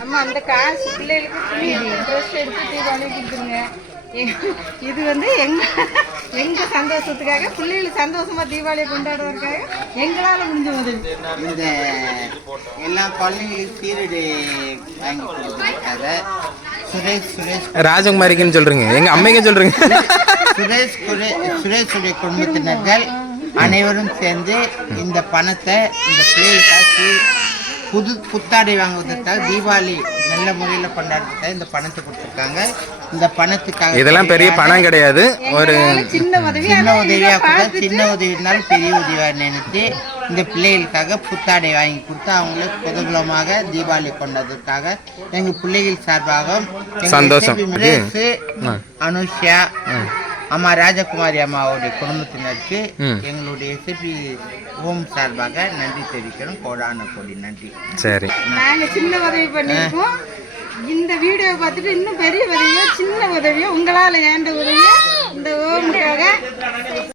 அம்மா அந்த காசு பிள்ளைகளுக்கு ட்ரெஸ் எடுத்து தீபாவளி கொடுத்துருங்க. இது வந்து எங்க சந்தோஷத்துக்காக, பிள்ளைகள் சந்தோஷமா தீபாவளியை கொண்டாடுவதற்காக எங்களால் முடிஞ்ச உதவி. இந்த எல்லா குழந்தைங்களுக்கு சீரடி வாங்கி கொடுத்துருக்காங்க. சுரேஷ் ராஜகுமாரிக்குன்னு சொல்றீங்க, எங்க அம்மைக்கு சொல்றீங்க. சுரேஷுடைய குடும்பத்தினர்கள் அனைவரும் சேர்ந்து இந்த பணத்தை இந்த பிள்ளைகளுக்காக புத்தாடை வாங்குவதற்காக தீபாவளி நல்ல முறையில் கொண்டாடுறதுக்காக இந்த பணத்தை கொடுத்துருக்காங்க. இந்த பணத்துக்காக இதெல்லாம் பெரிய பணம் கிடையாது, ஒரு சின்ன உதவியாக கூட, சின்ன உதவினாலும் பெரிய உதவியாக நினைத்து இந்த பிள்ளைகளுக்காக புத்தாடை வாங்கி கொடுத்து அவங்களுக்கு குதூகலமாக தீபாவளி கொண்டதற்காக எங்கள் பிள்ளைகள் சார்பாக சந்தோஷம். அனுஷா அம்மா ராஜகுமாரி அம்மாவுடைய குடும்பத்தினருக்கு எங்களுடைய எஸ்பி ஹோம் சார்பாக நன்றி தெரிவிக்கிறோம். கோடான கோடி நன்றி. சரி, நாங்க சின்ன உதவி பண்ணிருக்கோம். இந்த வீடியோ பார்த்துட்டு இன்னும் பெரிய உதவியோ சின்ன உதவியோ உங்களால் ஏண்ட உதவியோ இந்த ஹோமுக்காக